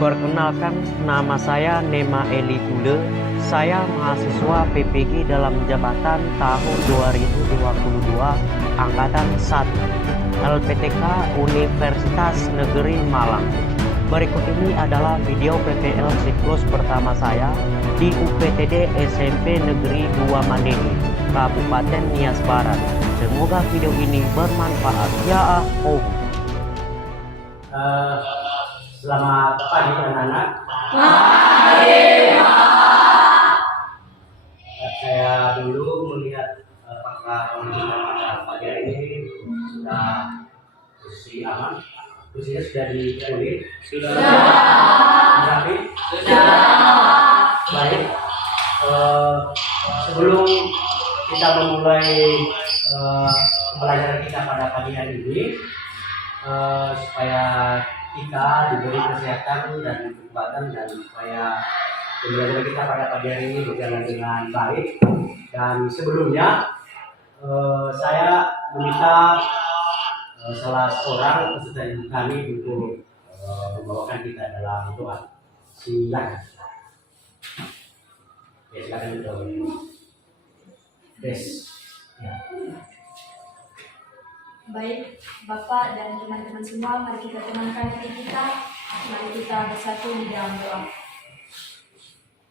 Perkenalkan, nama saya Nema Eli Gule. Saya mahasiswa PPG dalam jabatan tahun 2022 Angkatan 1 LPTK Universitas Negeri Malang. Berikut ini adalah video PPL siklus pertama saya di UPTD SMP Negeri 2 Mandiri, Kabupaten Nias Barat. Semoga video ini bermanfaat. Ya Selamat pagi anak-anak. Saya dulu melihat apakah pada pagi hari ini sudah bersih aman. Bersihnya sudah dikulit? Sudah. Rapi? Sudah. Baik. Sebelum kita memulai pembelajaran kita pada pagi hari ini, supaya kita diberi kesehatan dan kekuatan dan supaya pembelajaran kita pada pagi hari ini berjalan dengan baik. Dan sebelumnya saya meminta salah seorang peserta didik kami untuk membawakan kita dalam doa. Silakan. Ya, silakan doa. Yes. Ya. Baik, Bapak dan teman-teman semua, mari kita tenangkan hati kita, mari kita bersatu di dalam doa.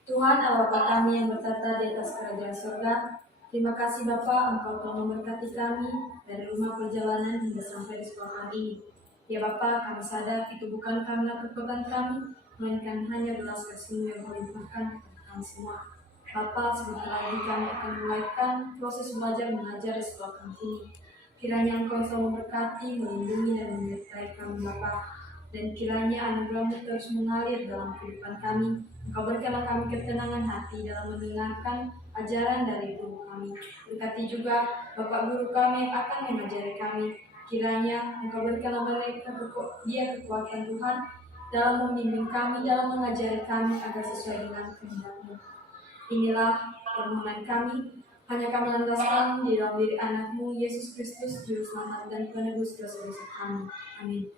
Tuhan Allah Bapa kami yang bertata di atas kerajaan surga, terima kasih Bapak, Engkau telah memberkati kami dari rumah perjalanan hingga sampai di sekolah kami ini. Ya Bapak, kami sadar itu bukan karena kekuatan kami, melainkan hanya belas kasih-Mu yang melimpahkan kepada kami semua. Bapak, sebentar lagi kami akan memulaikan proses belajar mengajar di sekolah kami ini. Kiranya Engkau selalu memberkati, melindungi dan menyertai kami Bapa. Dan kiranya anugerah-Mu terus mengalir dalam kehidupan kami. Engkau berikanlah kami ketenangan hati dalam mendengarkan ajaran dari guru kami. Berkati juga Bapak guru kami yang akan mengajari kami. Kiranya Engkau berikanlah dia kekuatan Tuhan dalam membimbing kami, dalam mengajari kami agar sesuai dengan kehendak-Mu. Inilah permohonan kami. Hanya kami landaskan di dalam diri anak-Mu, Yesus Kristus, Juru Selamat dan Penebus dosa-dosa kami. Amin.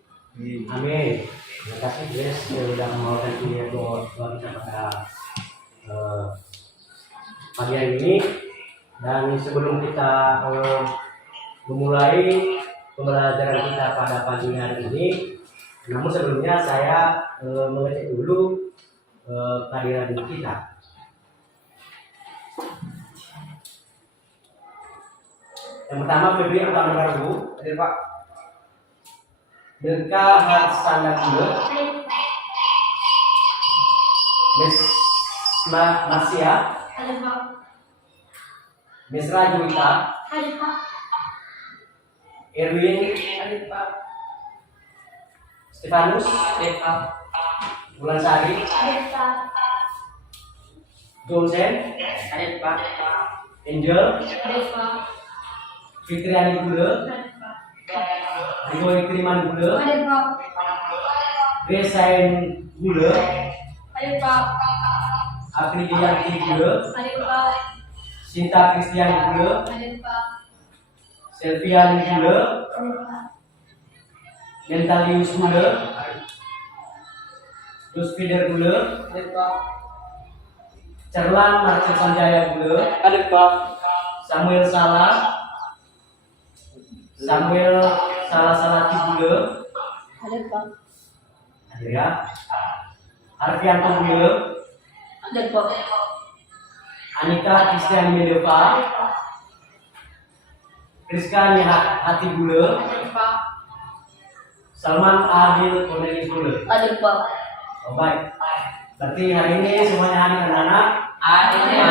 Amin. Terima kasih Grace sudah membawakan video doa kita pada pagi hari ini. Dan sebelum kita memulai pembelajaran kita pada pagi hari ini, namun sebelumnya saya mengecek dulu kehadiran kita. Yang pertama, Febri atau nomor Bu? Hadir Pak. Deka Harsana Gule. Mesma Masia. Hadir Pak. Mesra Juwita. Hadir Pak. Erwin. Hadir Pak. Stefanus. Hadir Pak. Bulansari. Hadir Pak. Johnson. Hadir Pak. Angel. Hadir Pak. Fitriani Gule. Rigoy Kriman Gule. Hadir Pak. Besain Gule. Hadir Pak. Apri Giyanti Gule. Hadir Pak. Sinta Kristian Gule. Hadir Pak. Selvian Gule. Hadir Pak. Mentalius Gule. Dusfider Gule. Hadir Pak. Cerlan Marcel Sanjaya Gule. Hadir Pak. Samuel Salah. Samuel Salati Gule. Hadir Pak. Hadir ya. Arfianto Gule. Hadir Pak. Anita Kristian Medeva. Rizka Hati Gule. Hadir Pak. Salman Adil Cornelis Gule. Hadir Pak. Oh, baik. Berarti hari ini semuanya hadir anak-anak. Hadir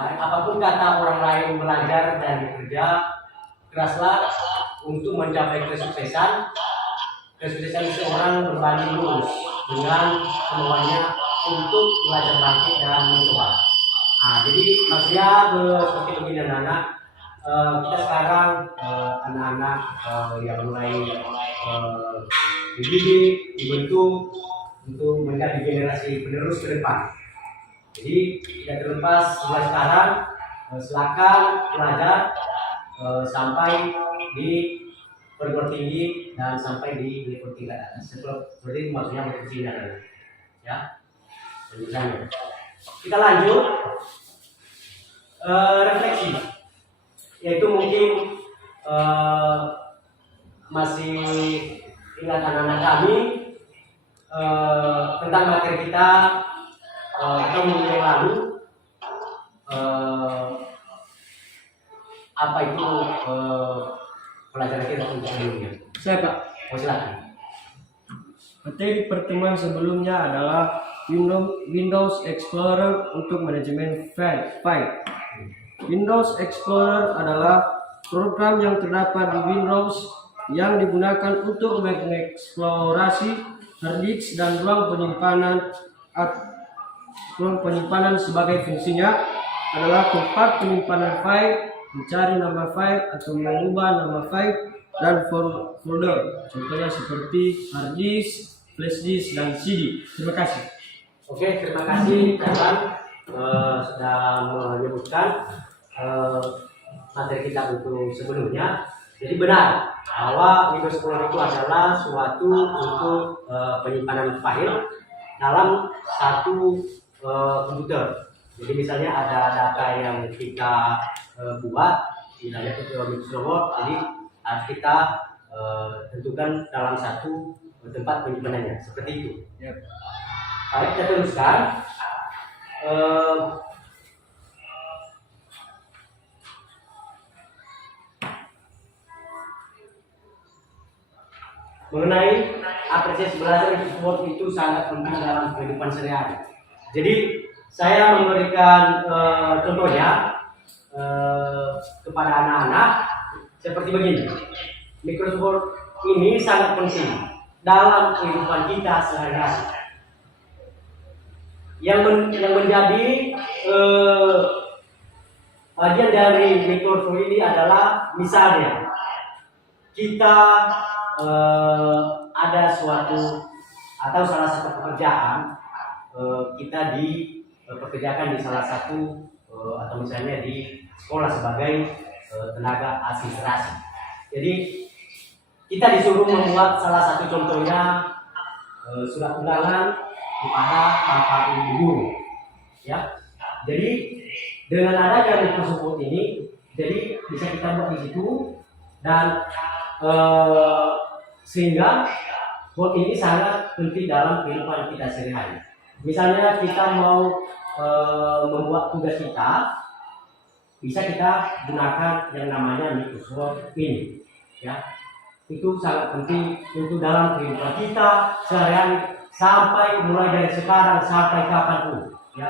Baik, apapun kata orang lain belajar dan bekerja, keraslah untuk mencapai kesuksesan. Kesuksesan seorang berbanding lurus dengan semuanya untuk belajar bangkit dan mencoba. Jadi maksudnya seperti begini anak-anak. Kita sekarang anak-anak yang mulai dididik, dibentuk untuk menjadi generasi penerus ke depan. Jadi tidak terlepas mulai sekarang silakan belajar sampai di perguruan tinggi dan sampai di level tingkat atas. Seperti itu maksudnya motivasinya ya. Penjelasannya. Kita lanjut refleksi, yaitu mungkin masih ingat anak-anak kami tentang materi kita atau minggu yang lalu apa itu pelajaran kita untuk sebelumnya. Saya Pak. Oh, silakan. Materi pertemuan sebelumnya adalah Windows Explorer untuk manajemen file. Windows Explorer adalah program yang terdapat di Windows yang digunakan untuk mengeksplorasi hard disk dan ruang penyimpanan sebagai fungsinya adalah tempat penyimpanan file, mencari nama file atau mengubah nama file dan folder. Contohnya seperti hard disk, flash disk, dan CD. Terima kasih. Oke, terima kasih teman sudah menyebutkan materi kita untuk sebelumnya. Jadi benar bahwa Windows Explorer itu adalah suatu untuk penyimpanan file dalam satu komputer. Jadi misalnya ada data yang kita buat, misalnya ke Microsoft Word, jadi harus kita tentukan dalam satu tempat penyimpanannya, seperti itu. Yep. Baik, kita teruskan. Mengenai apresiasi belajar di sport itu sangat penting dalam kehidupan sehari-hari. Jadi saya memberikan contohnya kepada anak-anak seperti begini. Microsoft ini sangat penting dalam kehidupan kita sehari-hari. Yang menjadi bagian dari Microsoft ini adalah misalnya kita ada suatu atau salah satu pekerjaan kita dipekerjakan di salah satu atau misalnya di sekolah sebagai tenaga administrasi. Jadi kita disuruh membuat salah satu contohnya surat undangan kepada bapak ibu guru, ya. Jadi dengan adanya Microsoft ini, jadi bisa kita buat di situ dan sehingga bot ini sangat penting dalam kehidupan kita sehari-hari. Misalnya kita mau membuat tugas kita, bisa kita gunakan yang namanya Microsoft ini, ya. Itu sangat penting untuk dalam kehidupan kita sehari-hari sampai mulai dari sekarang sampai kapanpun, ya.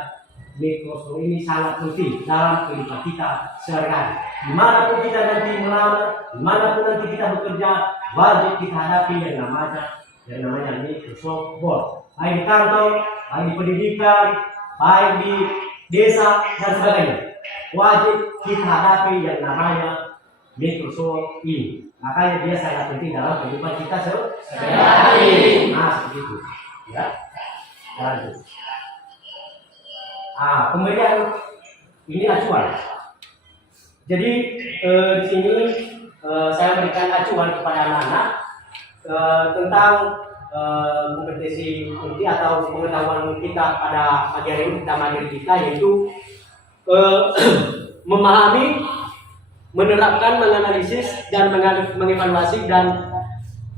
Microsoft ini sangat penting dalam kehidupan kita sehari-hari. Dimanapun kita nanti melamar, dimanapun nanti kita bekerja, wajib kita hadapi yang namanya Microsoft Word. Baik di kantor, baik di pendidikan, baik di desa dan sebagainya. Wajib kita hadapi yang namanya Microsoft ini. Makanya dia sangat penting dalam kehidupan kita sehari-hari. Nah, seperti itu. Ya. Lanjut. Kemudian ini acuan. Jadi di sini saya berikan acuan kepada anak-anak tentang kompetensi inti atau pengetahuan kita pada pagi hari ini, materi kita, yaitu memahami, menerapkan, menganalisis dan mengevaluasi dan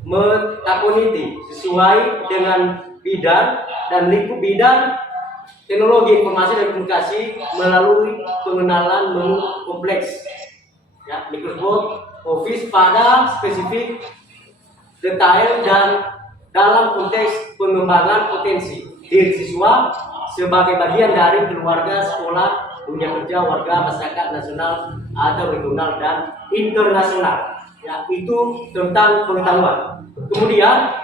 metakoniti sesuai dengan bidang dan lingkup bidang teknologi informasi dan komunikasi melalui pengenalan menu kompleks, ya, Microsoft Office pada spesifik, detail dan dalam konteks pengembangan potensi diri siswa sebagai bagian dari keluarga, sekolah, dunia kerja, warga, masyarakat nasional atau regional dan internasional. Ya, itu tentang pengetahuan. Kemudian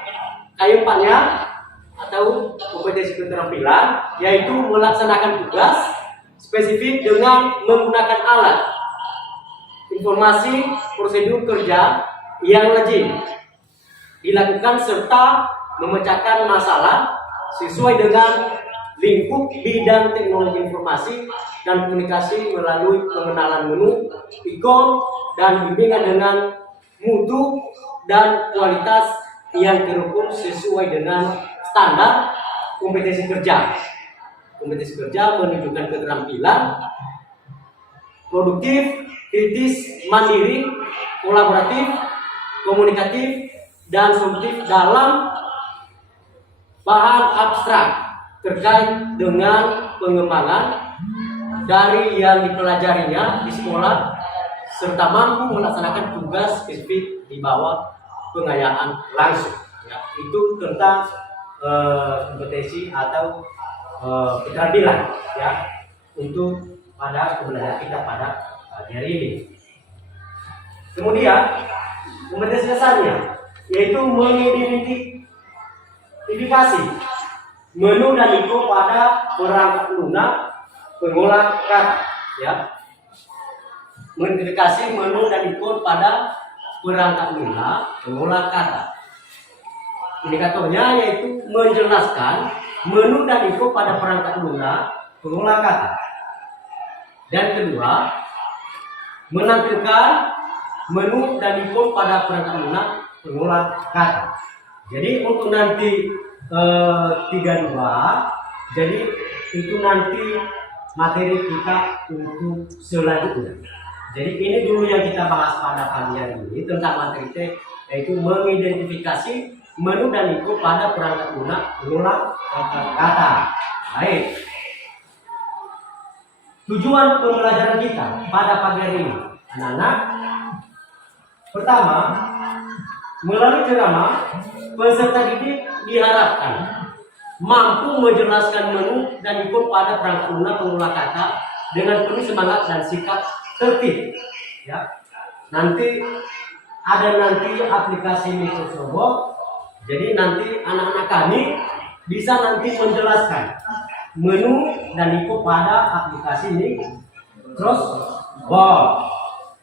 keempatnya atau kompetensi keterampilan, yaitu melaksanakan tugas spesifik dengan menggunakan alat, informasi, prosedur kerja yang lazim dilakukan serta memecahkan masalah sesuai dengan lingkup bidang teknologi informasi dan komunikasi melalui pengenalan menu, ikon, dan bimbingan dengan mutu dan kualitas yang terukur sesuai dengan standar kompetensi kerja. Kompetensi kerja menunjukkan keterampilan produktif, kritis, mandiri, kolaboratif, komunikatif, dan solutif dalam bahan abstrak terkait dengan pengembangan dari yang dipelajarinya di sekolah serta mampu melaksanakan tugas spesifik di bawah pengayaan langsung. Ya, itu tentang kompetensi atau keterampilan ya untuk pada pembelajaran kita pada pagi hari ini. Kemudian kompetensi dasarnya yaitu mengidentifikasi menu dan info pada perangkat lunak pengolah kata ya. Mengidentifikasi menu dan info pada perangkat lunak pengolah kata. Indikatornya yaitu menjelaskan menu dan info pada perangkat lunak pengolah kata. Dan kedua, menampilkan menu dan info pada perangkat lunak pengolah kata. Jadi untuk nanti 32, jadi itu nanti materi kita untuk selanjutnya. Jadi ini dulu yang kita bahas pada pagi hari ini tentang materi T, yaitu mengidentifikasi menu dan info pada perangkat lunak pengolah kata. Baik. Tujuan pembelajaran kita pada pagi hari ini, anak-anak. Pertama, melalui ceramah, peserta didik diharapkan mampu menjelaskan menu dan info pada perangkat lunak pengolah kata dengan penuh semangat dan sikap tertib. Ya, nanti ada aplikasi Microsoft Word. Jadi nanti anak-anak kami bisa nanti menjelaskan menu dan info pada aplikasi Microsoft Word.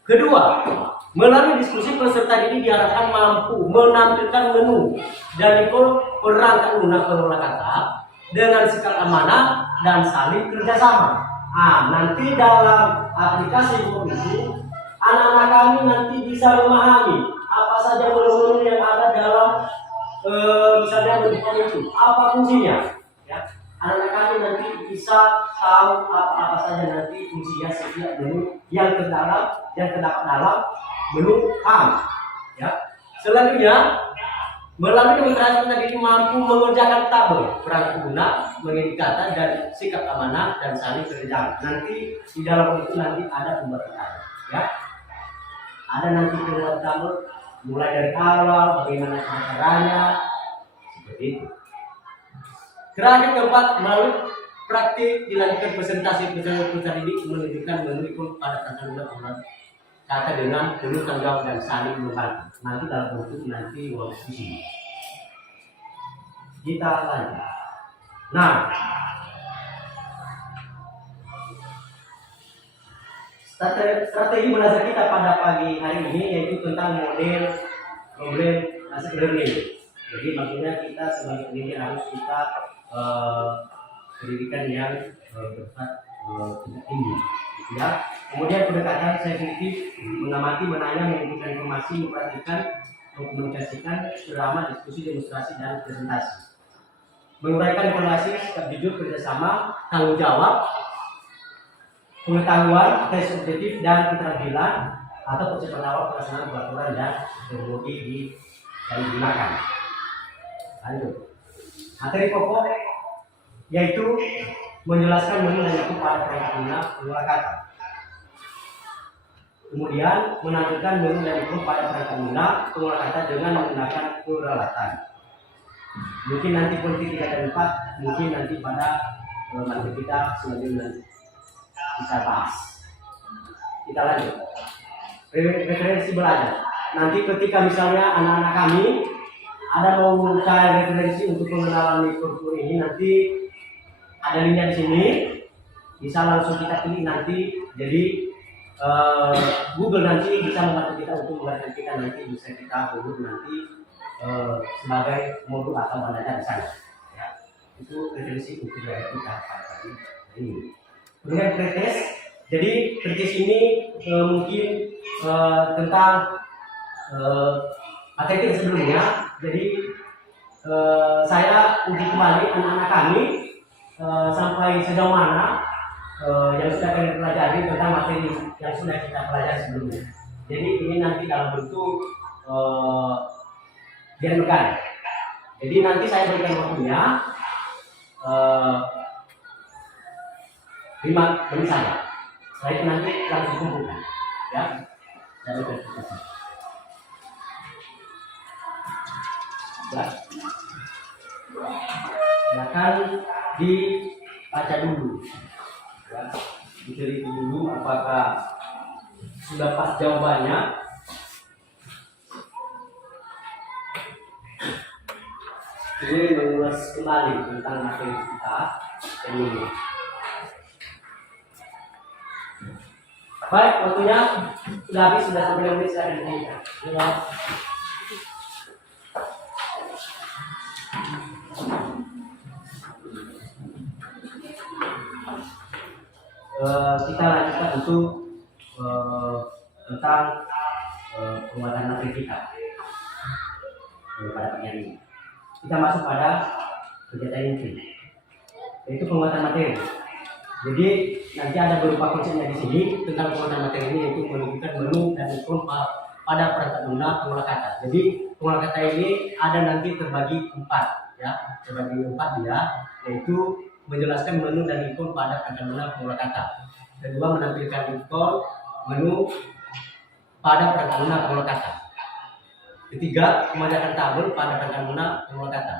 Kedua, melalui diskusi peserta didik diharapkan mampu menampilkan menu dan info perangkat lunak pengolah kata dengan sikap amanah dan saling kerjasama. Nanti dalam aplikasi ini anak-anak kami nanti bisa memahami apa saja menu-menu yang ada dalam misalnya menu itu, apa fungsinya. Ya, anak-anak kami nanti bisa tahu apa saja nanti fungsinya setiap menu yang terdapat dalam menu A. Ya. Selanjutnya, melalui demonstrasi tadi ini mampu mengerjakan tabel perangkat lunak, mengirim kata dan sikap amanah dan saling kerjasama. Nanti di dalam itu nanti ada pembuatan tabel. Ya. Ada nanti pembuatan tabel mulai dari awal, bagaimana caranya, seperti itu. Kemudian keempat, melalui praktik dilanjutkan presentasi peserta didik menunjukkan menu pada perangkat lunak pengolah kata dengan penuh tanggung jawab dan saling membantu. Nanti dalam bentuk nanti workshop di sini. Kita lanjut. Nah, strategi belajar kita pada pagi hari ini yaitu tentang model problem asset learning. Jadi maksudnya kita sebagai pendidik harus kita pendidikan yang bersifat tingkat tinggi. Ya. Kemudian pendekatan sensitif, mengamati, menanya, mengumpulkan informasi, memperhatikan, mengkomunikasikan, selama diskusi, demonstrasi, dan presentasi. Menguraikan informasi, sikap jujur, kerjasama, tanggung jawab, pengetahuan, tes objektif, dan keterampilan atau persiapan awal pelaksanaan peraturan dan teknologi yang digunakan. Lanjut. Materi pokok yaitu menjelaskan menu dan info pada perangkat lunak pengolah kata. Kemudian menampilkan menu dan info pada perangkat lunak pengolah kata dengan menggunakan peralatan. Mungkin nanti politik 3 dan 4, mungkin nanti pada materi kita selanjutnya kita bahas. Kita lanjut. Referensi belajar. Nanti ketika misalnya anak-anak kami ada mau mencari referensi untuk pengenalan mikrofon ini, nanti ada linknya di sini, bisa langsung kita pilih nanti. Jadi Google nanti bisa membantu kita untuk mengajarkan kita nanti bisa kita download nanti sebagai modul atau belajar di sana. Ya, itu referensi untuk belajar kita pada ini. Kemudian pretest. Jadi pretest ini mungkin tentang materi kita sebelumnya. Jadi saya uji kembali anak-anak kami sampai sejauh mana yang sudah kami pelajari tentang materi yang sudah kita pelajari sebelumnya. Jadi ini nanti dalam bentuk dianukan. Jadi nanti saya berikan waktunya 5 menit saja. Setelah itu nanti langsung kumpulkan, ya. Dari verifikasi. Ya. Silakan dibaca dulu, ya. Diteliti dulu apakah sudah pas jawabannya. Ini mengulas kembali tentang materi kita ini. Baik, waktunya sudah habis, sudah sampai 5 menit, saya akan kita lanjutkan untuk tentang penguatan materi kita pada pagi ini. Kita masuk pada kegiatan inti, yaitu penguatan materi. Jadi nanti ada beberapa konsepnya di sini tentang penguatan materi ini, yaitu menunjukkan menu dan ikon pada perangkat lunak pengolah kata. Jadi pengolah kata ini ada nanti terbagi 4, ya, terbagi 4 dia, yaitu menjelaskan menu dan ikon pada perangkat lunak pengolah kata. Kedua, menampilkan ikon menu pada perangkat lunak pengolah kata. Ketiga, memanjatkan tabel pada perangkat lunak pengolah kata.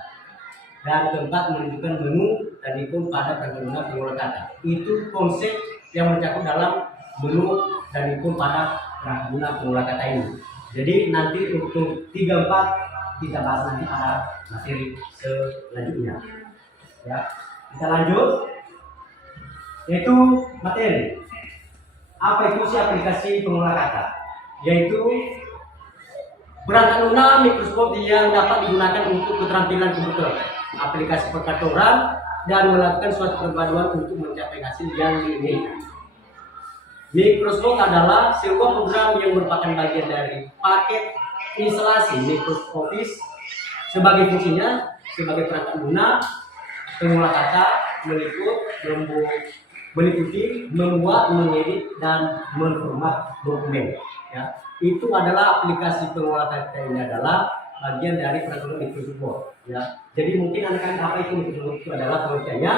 Dan keempat, menunjukkan menu dan ikon pada perangkat lunak pengolah kata. Itu konsep yang mencakup dalam menu dan ikon pada perangkat lunak pengolah kata ini. Jadi nanti untuk 3-4 kita bahas nanti pada materi selanjutnya. Ya, kita lanjut. Yaitu materi. Apa itu si aplikasi pengolah kata? Yaitu perangkat lunak mikroskop yang dapat digunakan untuk keterampilan komputer, aplikasi perkantoran, dan melakukan suatu perpaduan untuk mencapai hasil yang diinginkan. Mikroskop adalah sebuah program yang merupakan bagian dari paket instalasi mikroskopis sebagai fungsinya sebagai perangkat lunak pengolah kata meliputi membuat, mengedit, dan menformat dokumen. Ya, itu adalah aplikasi pengolah kata ini adalah bagian dari perangkat mikroskop. Ya, jadi mungkin anak-anak apa itu mikroskop itu adalah pengertiannya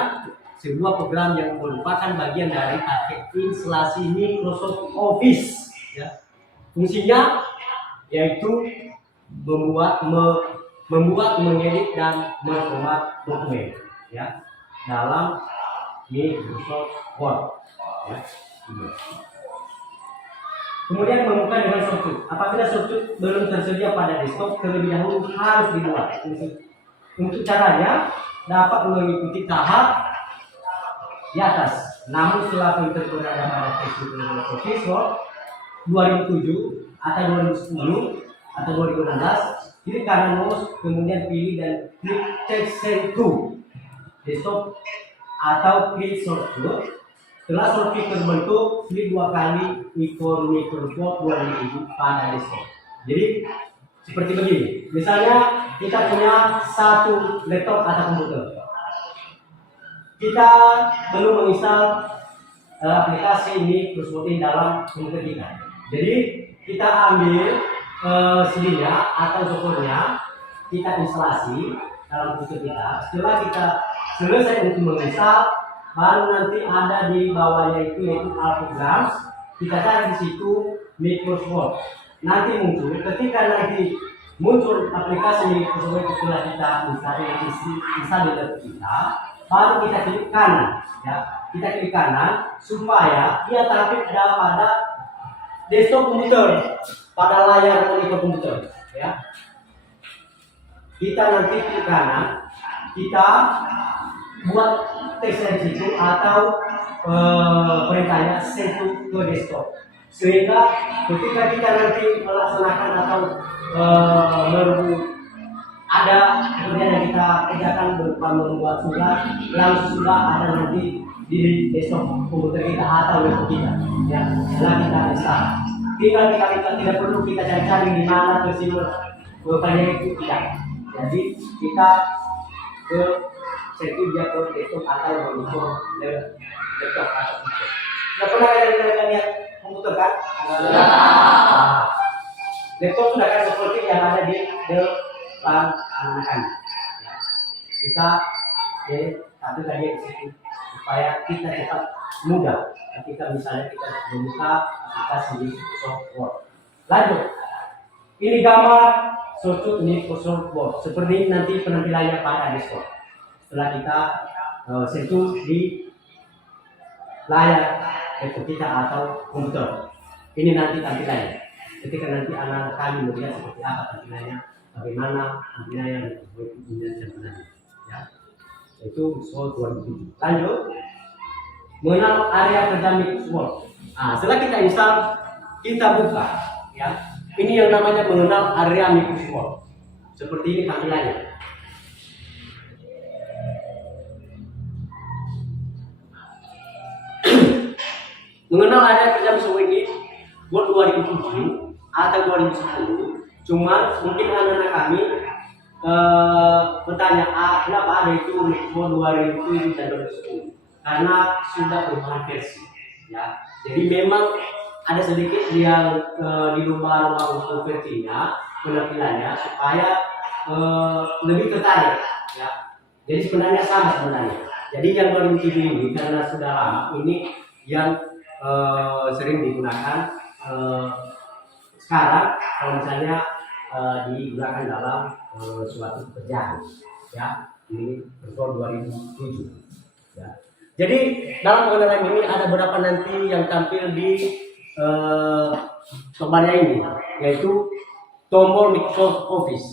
sebuah program yang merupakan bagian dari paket instalasi Microsoft Office. Ya, fungsinya yaitu membuat, mengedit, dan memformat dokumen. Ya, dalam Microsoft Word. Ya. Kemudian membuka dengan shortcut. Apabila shortcut belum tersedia pada desktop, terlebih dahulu harus dibuat. Untuk caranya dapat mengikuti tahap di atas. Namun setelah printer berada pada textbook Microsoft Word 2007 atau 2010 atau 2016, klik kanan mouse, kemudian pilih dan klik text send to desktop atau klik shortcut. Setelah shortcut terbentuk, klik 2 kali ikon Microsoft 2007 pada desktop. Jadi seperti begini. Misalnya kita punya satu laptop atau komputer. Kita belum menginstal aplikasi Microsoft ini dalam komputer kita. Jadi kita ambil CD-nya atau software-nya, kita instalasi dalam komputer kita. Setelah kita selesai untuk menginstal, baru nanti ada di bawahnya itu yaitu All Programs. Kita cari di situ Microsoft. Nanti muncul. Ketika nanti muncul aplikasi Microsoft itu setelah kita install di laptop kita, baru kita klik kanan. Ya, kita klik kanan supaya dia tampil pada desktop komputer, pada layar monitor komputer. Ya, kita nanti klik kanan, kita buat teks di situ atau perintahnya send to desktop, sehingga ketika kita nanti melaksanakan atau ada pekerjaan yang kita kerjakan berupa membuat surat, langsung sudah ada nanti di desktop komputer kita atau laptop kita. Ya, setelah kita install, tinggal kita tidak perlu kita cari-cari di mana tersimpan Bukannya itu tidak. Jadi kita ke satu dia ke laptop atau monitor laptop atau komputer. Nggak pernah kalian lihat komputer kan? Nah, laptop sudah kan seperti yang ada di depan anak-anak. Ya. Kita tapi tadi di situ supaya kita cepat mudah. Ketika misalnya kita membuka aplikasi di Microsoft Word. Lanjut. Ini gambar shortcut Microsoft Word. Seperti nanti penampilannya pada dashboard. Setelah kita sentuh di layar laptop kita atau komputer. Ini nanti tampilannya. Ketika nanti anak-anak kami melihat seperti apa tampilannya, bagaimana tampilannya dan sebagainya. Ya. Itu Microsoft 2007. Lanjut. Mengenal area kerja Microsoft Word. Nah, setelah kita install, kita buka. Ya. Ini yang namanya mengenal area Microsoft Word. Seperti ini tampilannya. Mengenal area kerja Microsoft Word ini Word 2007 atau 2010. Cuman mungkin anak-anak kami bertanya, kenapa ada itu Microsoft 2007 dan 2010? Karena sudah perubahan versi. Ya. Jadi memang ada sedikit yang dirubah-rubah untuk versinya, penampilannya supaya lebih tertarik. Ya. Jadi sebenarnya sama sebenarnya. Jadi yang 2007 ini karena sudah lama, ini yang sering digunakan sekarang kalau misalnya digunakan dalam suatu pekerjaan. Ya, ini Microsoft 2007. Ya. Jadi dalam pengenalan ini ada beberapa nanti yang tampil di tombolnya ini, yaitu tombol Microsoft Office.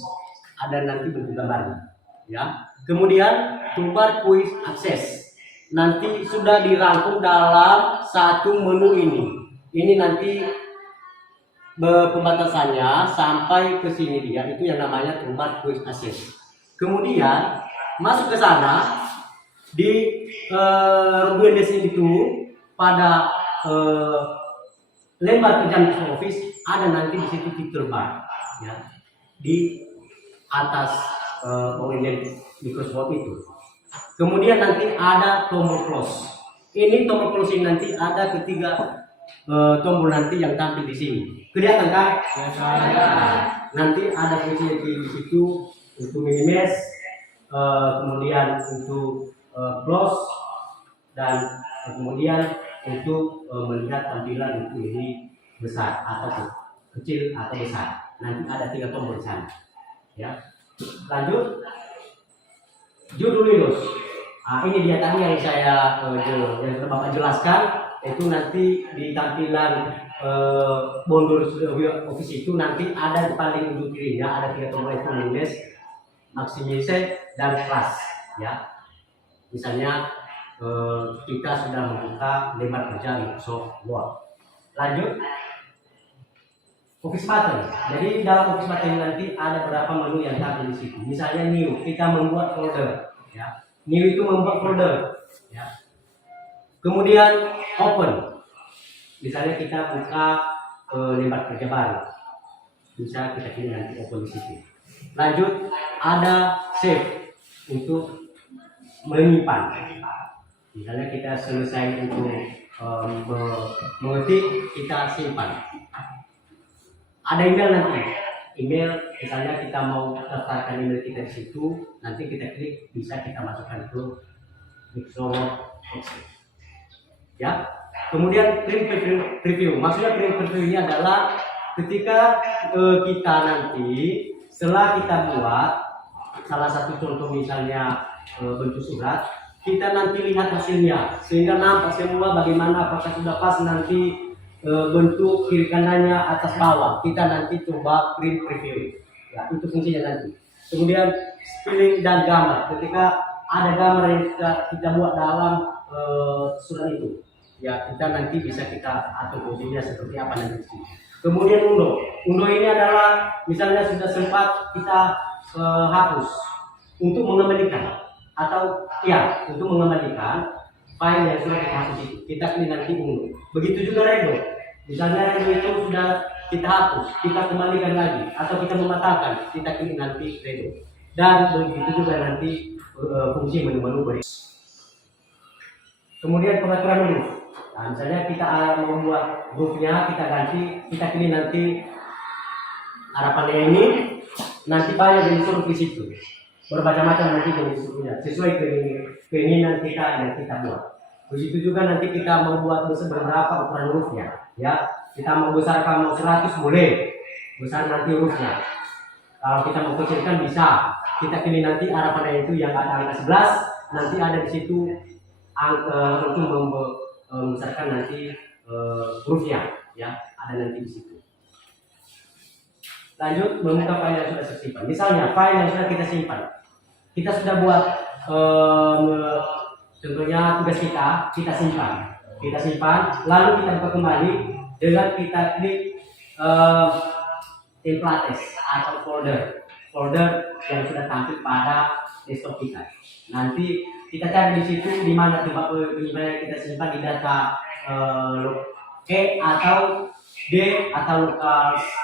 Ada nanti bentuk gambarnya. Ya. Kemudian toolbar Quick Access. Nanti sudah dirangkum dalam satu menu ini. Ini nanti pembatasannya sampai ke sini dia, itu yang namanya toolbar Quick Access. Kemudian masuk ke sana di Windows itu pada lembar kerja Microsoft Office ada nanti di situ title bar, ya, di atas Windows Microsoft itu. Kemudian nanti ada tombol close. Ini tombol close ini nanti ada ketiga tombol nanti yang tampil di sini. Kelihatan kan? Ya. Nanti ada fungsi di situ untuk minimize, kemudian untuk close, dan kemudian untuk melihat tampilan itu lebih besar atau kecil atau besar. Nanti ada 3 tombol di sana. Ya. Lanjut. Judul Windows. Nah, ini dia tadi yang saya yang Bapak jelaskan, itu nanti di tampilan bondur Office itu nanti ada di paling ujung kirinya ada 3 tombol itu Windows, Maximize, dan Flash. Ya. Misalnya kita sudah membuka lembar kerja Microsoft Word. Lanjut. Office button. Jadi dalam Office button nanti ada beberapa menu yang tampil di situ. Misalnya new, kita membuat folder. Ya. New itu membuat folder. Ya. Kemudian open. Misalnya kita buka lembar kerja baru. Bisa kita pilih nanti open di situ. Lanjut ada save untuk menyimpan. Misalnya kita selesai untuk mengetik, kita simpan. Ada email nanti. Email misalnya kita mau daftarkan email kita di situ, nanti kita klik, bisa kita masukkan ke Microsoft Excel. Ya. Kemudian print preview. Maksudnya print preview ini adalah ketika kita nanti setelah kita buat salah satu contoh misalnya bentuk surat, kita nanti lihat hasilnya sehingga nampak semua bagaimana, apakah sudah pas nanti bentuk kiri kanannya atas bawah. Kita nanti coba print preview. Ya, itu fungsinya nanti. Kemudian spelling dan gambar. Ketika ada gambar yang kita buat dalam surat itu, ya kita nanti bisa kita atur fungsinya seperti apa nanti. Kemudian undo. Undo ini adalah misalnya sudah sempat kita hapus untuk mengembalikan atau ya untuk mengembalikan file yang sudah kita hapus itu. Kita pilih nanti undo. Begitu juga redo. Misalnya redo itu sudah kita hapus, kita kembalikan lagi, atau kita mematahkan, kita klik nanti redo. Dan begitu juga nanti fungsi menu-menu berikut. Kemudian pengaturan menu. Nah, misalnya kita membuat groupnya, kita ganti, kita pilih nanti harapannya ini, nanti banyak disuruh di situ. Bermacam-macam nanti jenis-jenisnya sesuai keinginan kita yang kita buat. Begitu juga nanti kita membuat beberapa ukuran hurufnya, ya. Kita mau besarkan mau 100 boleh, besar nanti hurufnya. Kalau kita mau kecilkan bisa. Kita pilih nanti harapannya itu yang ada angka 11, nanti ada di situ angka untuk membesarkan nanti hurufnya, ya. Ada nanti di situ. Lanjut membuka file yang sudah tersimpan. Misalnya file yang sudah kita simpan, kita sudah buat contohnya tugas kita simpan, lalu kita buka kembali dengan kita klik templates atau folder yang sudah tampil pada desktop kita. Nanti kita cari di situ di mana tempat penyimpanan kita simpan di data E atau D atau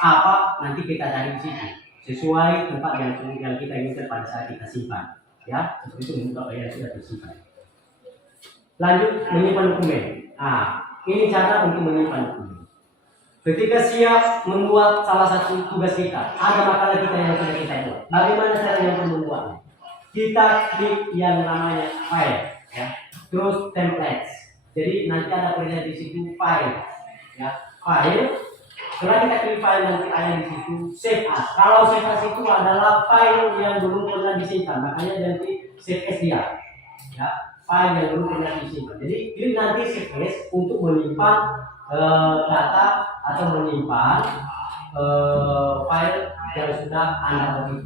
apa, nanti kita cari di situ sesuai tempat yang kita inginkan pada saat kita simpan, ya. Seperti itu membuka file yang sudah tersimpan. Lanjut menyimpan dokumen. Nah, ini cara untuk menyimpan dokumen. Ketika siap membuat salah satu tugas kita, ada makalah kita yang sudah kita buat. Bagaimana caranya untuk membuatnya? Kita klik yang namanya file, ya. Terus templates. Jadi nanti ada tulisan di situ file, ya. File. Setelah kita klik file nanti ada di situ save as. Kalau save as itu adalah file yang belum pernah disimpan, makanya nanti save as dia, ya. File yang belum pernah disimpan. Jadi klik nanti save as untuk menyimpan data atau menyimpan file yang sudah Anda buat,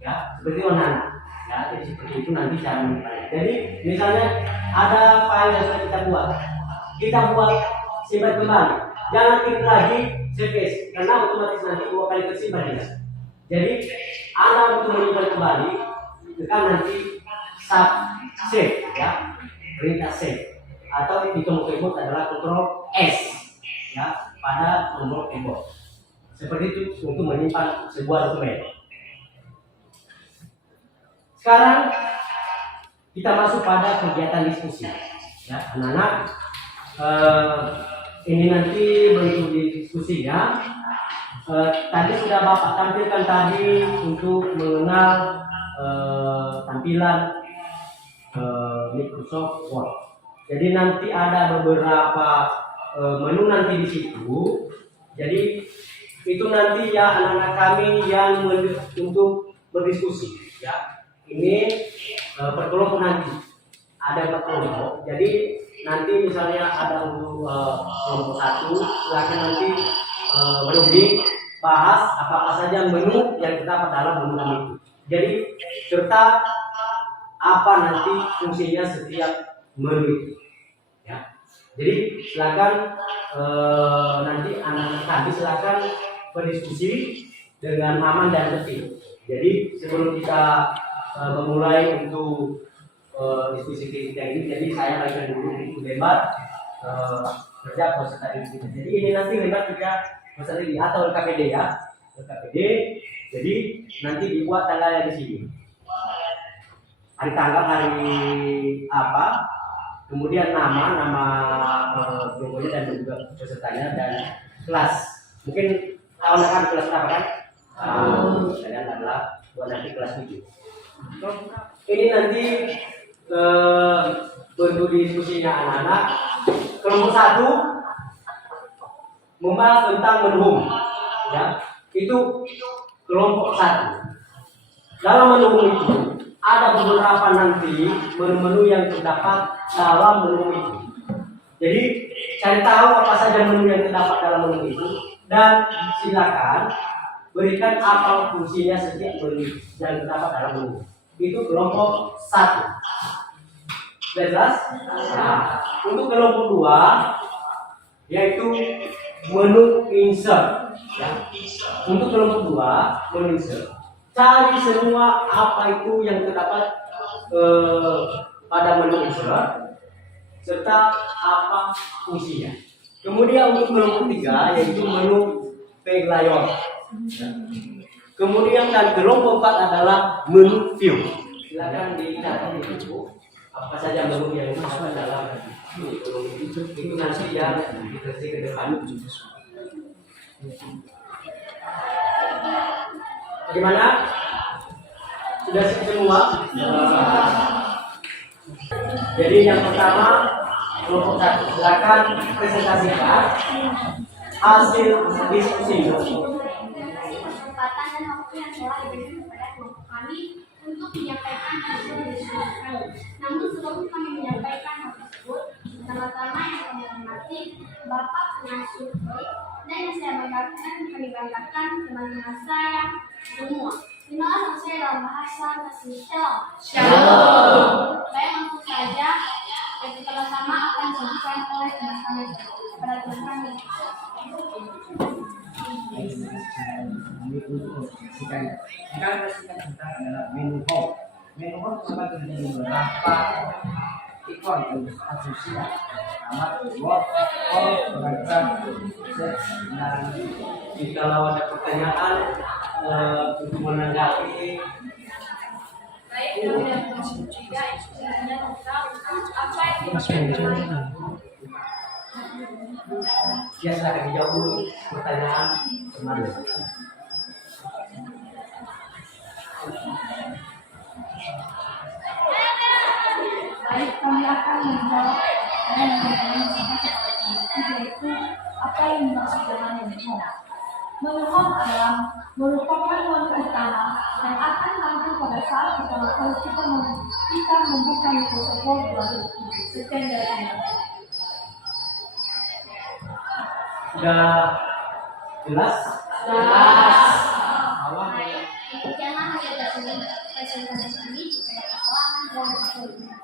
ya. Seperti mana? Ya, jadi seperti itu nanti cara menyimpannya. Jadi misalnya ada file yang sudah kita buat simpan kembali. Jangan klik lagi save as, karena otomatis nanti 2 kali tersimpan ya. Jadi Anda untuk menyimpan kembali, tekan nanti save, ya, perintah save, atau di tombol keyboard adalah Ctrl S, ya, pada tombol keyboard. Seperti itu untuk menyimpan sebuah dokumen. Sekarang kita masuk pada kegiatan diskusi, ya, anak-anak. Ini nanti bentuk diskusinya. Tadi sudah Bapak tampilkan tadi untuk mengenal tampilan Microsoft Word. Jadi nanti ada beberapa menu nanti di situ. Jadi itu nanti ya anak-anak kami yang untuk berdiskusi, ya. Ini berkelompok nanti. Ada berkelompok. Jadi nanti misalnya ada untuk kelompok 1, silakan nanti lebih bahas apa saja menu yang terdapat dalam menu itu. Jadi serta apa nanti fungsinya setiap menu itu, ya. Jadi silakan nanti anak-anak kami silakan berdiskusi dengan aman dan tertib. Jadi sebelum kita memulai untuk diskusi kita ini, jadi saya akan dulu lebar kerja peserta didik. Jadi ini nanti lebar kerja peserta didik atau LKPD, ya, LKPD. Jadi nanti dibuat tanggalnya di sini. Hari tanggal hari apa, kemudian nama logonya dan juga pesertanya dan kelas. Mungkin tahun akan kelas berapa kan? Kalian adalah buat nanti kelas 7. Ini nanti bentuk diskusinya anak-anak. Kelompok 1 membahas tentang menhum, ya. Itu kelompok 1. Dalam menhum itu ada beberapa nanti menu-menu yang terdapat dalam menu itu. Jadi cari tahu apa saja menu yang terdapat dalam menu itu dan silakan berikan apa fungsinya setiap menu yang terdapat dalam menu. Itu kelompok 1. Sudah jelas? Nah, untuk kelompok 2 yaitu menu insert, ya. Untuk kelompok 2 menu insert, cari semua apa itu yang terdapat pada menu insert serta apa fungsinya. Kemudian untuk kelompok 3 yaitu menu peglayon. Kemudian dan kelompok 4 adalah menu view. Silakan dicatat di buku apa saja menu yang masuk dalam itu nanti yang dikasih ke depan. Bagaimana? Sudah siap semua? Jadi yang pertama kelompok 1 silakan presentasikan hasil diskusi. Kesempatan dan waktu yang telah diberikan kepada kelompok kami untuk menyampaikan hasil diskusi kami. Namun sebelum kami menyampaikan hal tersebut, pertama-tama yang kami hormati Bapak Pengasuh Baik dan yang saya banggakan kami banggakan teman-teman saya semua. Terima kasih saya dalam bahasa Mesir. Shalom. Baik, langsung saja. Yang pertama akan disampaikan oleh teman kami kepada teman kami. adalah menu home. Menu home sama terjadi beberapa ikon asosiasi amat work program dan Kalau ada pertanyaan untuk menanggapi Baik, kami yang kelompok 3 itu sebenarnya tentang apa yang dimaksudkan. ya silakan dijawab dulu pertanyaan teman. Baik, kami akan menjawab dan menjelaskan yaitu apa yang dimaksud dengan menu. Menu adalah merupakan menu utama yang akan tampil pada saat kalau kita membuka Microsoft Word 2007 standarnya. Sudah jelas? Awal Jangan hanya presentasi ini jika ada kesalahan dan kesalahan.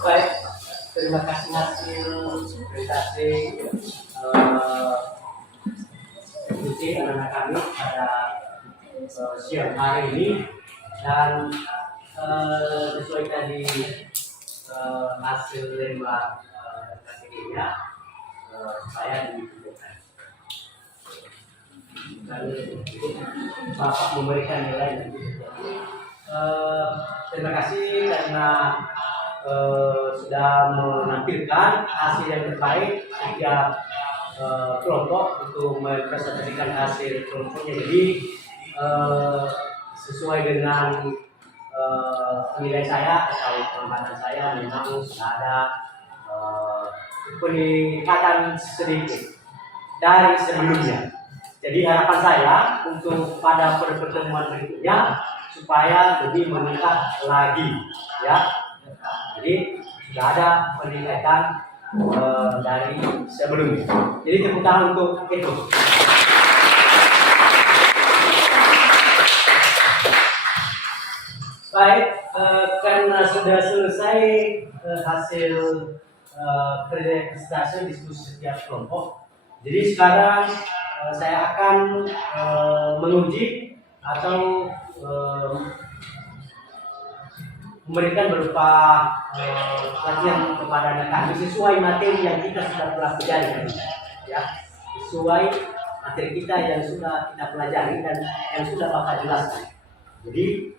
Baik, terima kasih hasil presentasi diskusi anak-anak kami pada siang hari ini dan sesuai tadi hasil lembah KTG-nya saya ditunjukkan dan Bapak memberikan nilai dan terima kasih karena sudah menampilkan hasil yang terbaik setiap kelompok untuk mempresentasikan hasil kelompoknya. Jadi sesuai dengan penilaian saya atau pengamatan saya memang sudah ada peningkatan sedikit dari sebelumnya. Jadi harapan saya untuk pada pertemuan berikutnya supaya lebih meningkat lagi, ya. Jadi sudah ada peningkatan dari sebelumnya. Jadi tepuk tangan untuk itu. Baik, karena sudah selesai hasil presentasi diskusi setiap kelompok, jadi sekarang saya akan menguji atau memberikan berupa latihan kepada anak kami sesuai materi yang kita sudah pelajari, ya, sesuai materi kita yang sudah kita pelajari dan yang sudah Bapak jelaskan. Jadi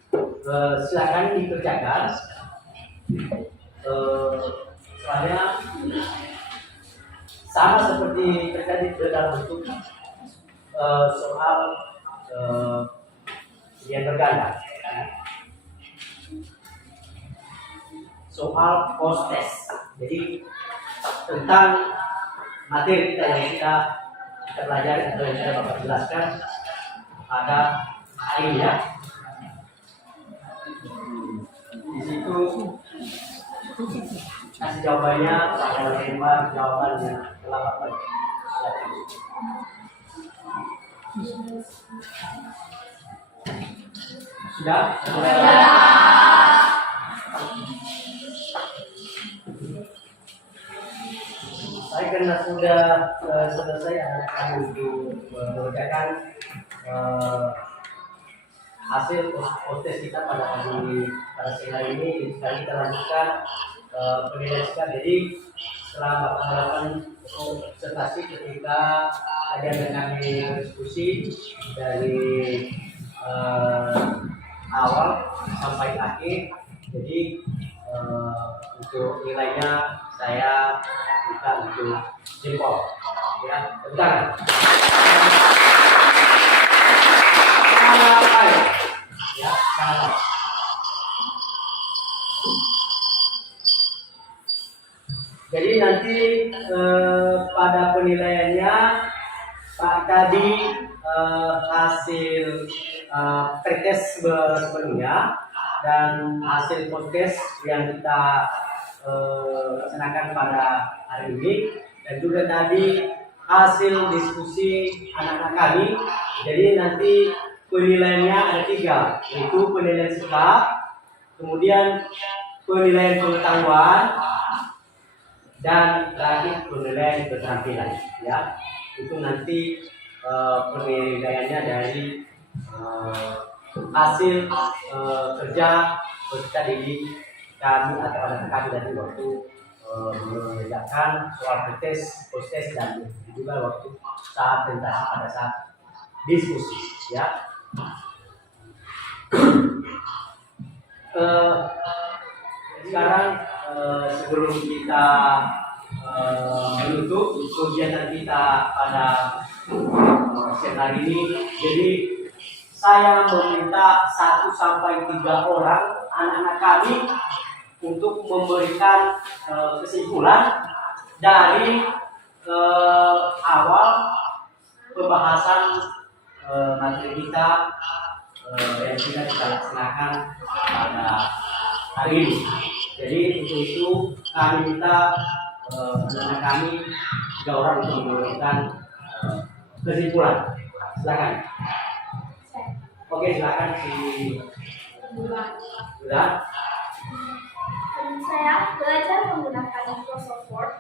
silakan dikerjakan. Soalnya sama seperti terjadi dalam bentuk soal yang berganda. Soal post test. Jadi tentang materi kita yang kita pelajari atau yang sudah Bapak jelaskan pada hari ini, ya. Di situ kasih jawabannya, saya terima jawabannya telah Bapak sudah? Baik, karena sudah selesai anak-anak untuk mengerjakan hasil post kita pada siang ini. Sekarang kita lanjutkan penilaian sikap. Jadi setelah Bapak melakukan presentasi ketika ada dengan diskusi dari awal sampai akhir. Jadi untuk nilainya saya minta untuk jempol, ya, bentar. Sangat baik, ya, sangat baik. Jadi nanti pada penilaiannya Pak tadi hasil pretest sebelumnya dan hasil podcast yang kita laksanakan pada hari ini, dan juga tadi hasil diskusi anak-anak kami. Jadi nanti penilaiannya ada 3, yaitu penilaian sikap, kemudian penilaian pengetahuan, dan terakhir penilaian keterampilan. Ya, itu nanti penilaiannya dari hasil kerja peserta didik kami atau anak kami dari waktu mengerjakan soal post-test dan juga waktu saat presentasi pada saat diskusi. Ya, sekarang sebelum kita menutup kegiatan kita pada siang hari ini, jadi saya meminta 1 sampai 3 orang anak-anak kami untuk memberikan kesimpulan dari awal pembahasan materi kita yang kita laksanakan pada hari ini. Jadi untuk itu kami minta anak-anak kami 3 orang untuk memberikan kesimpulan. Silakan. Oke, silakan si Bulan. Saya belajar menggunakan Microsoft Word,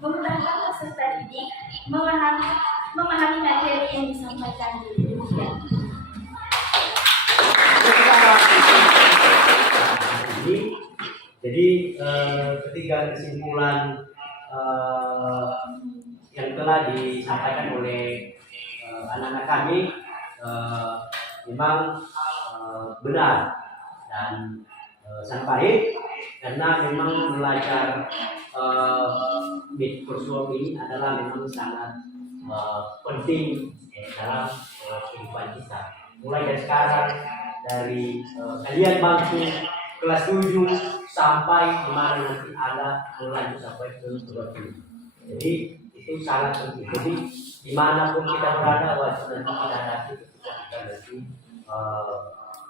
memudahkan peserta didik memahami materi yang disampaikan di ujian. Jadi ketiga kesimpulan yang telah disampaikan oleh anak-anak kami memang benar dan sangat baik, karena memang belajar Microsoft ini adalah memang sangat penting dalam kehidupan kita. Mulai dari sekarang, dari kalian bangku kelas 7 sampai kemarin nanti ada lanjut sampai ke 20. Jadi itu sangat penting. Jadi dimanapun kita berada, wajib nanti kita hadapi ketika kita nanti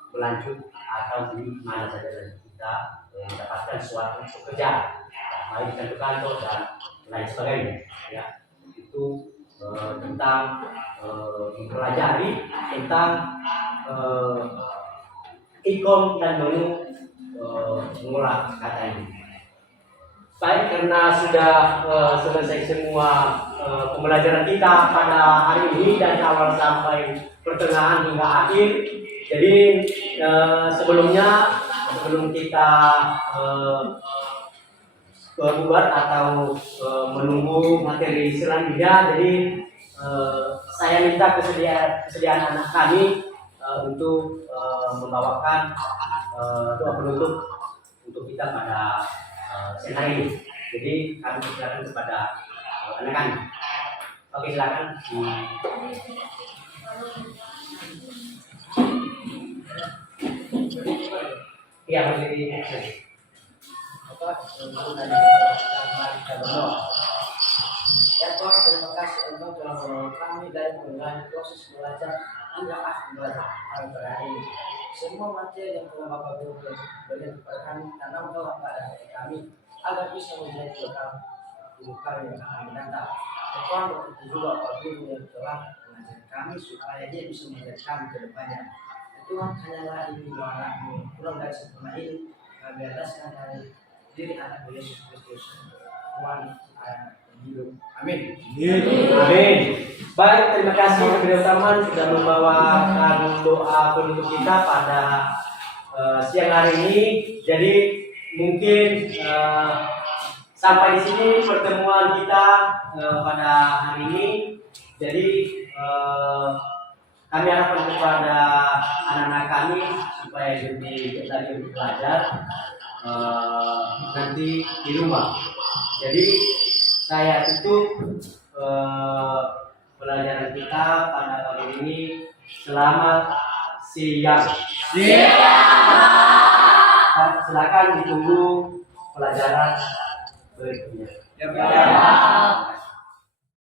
berlanjut atau di mana saja nanti kita mendapatkan suatu pekerjaan, baik di kantor dan lain sebagainya. Ya, itu tentang mempelajari tentang ikom dan menu mengolah kata ini. Baik, karena sudah selesai semua pembelajaran kita pada hari ini dari awal sampai pertengahan hingga akhir. Jadi sebelum kita keluar atau menunggu materi selanjutnya, jadi saya minta kesediaan anak kami untuk membawakan doa penutup untuk kita pada siang hari ini. Jadi kami persilakan kepada anak kami. Oke, silakan. Iya, berdiri. Bapak, ya Tuhan, terima kasih Engkau telah menolong kami dari menjalani proses belajar hingga akhir belajar hari ini. Semua materi yang telah Bapak berikan kepada kami, tanamkanlah pada hati kami agar bisa menjadi bekal hidup kami yang akan mendatang. Tuhan, begitu juga Bapak Guru yang telah mengajar kami supaya dia bisa mengajar kami ke depannya. Tuhan, hanyalah ini doa anakmu, pulang dari sempurna ini, kami ataskan dari diri anak Yesus Kristus, Tuhan yang hidup Amin. Baik, terima kasih kepada teman sudah membawakan doa penutup kita pada siang hari ini. Jadi mungkin sampai di sini pertemuan kita pada hari ini. Jadi kami harapkan kepada anak-anak kami supaya lebih belajar nanti di rumah. Jadi saya tutup pelajaran kita pada pagi ini. Selamat siang. Silakan ditunggu pelajaran berikutnya.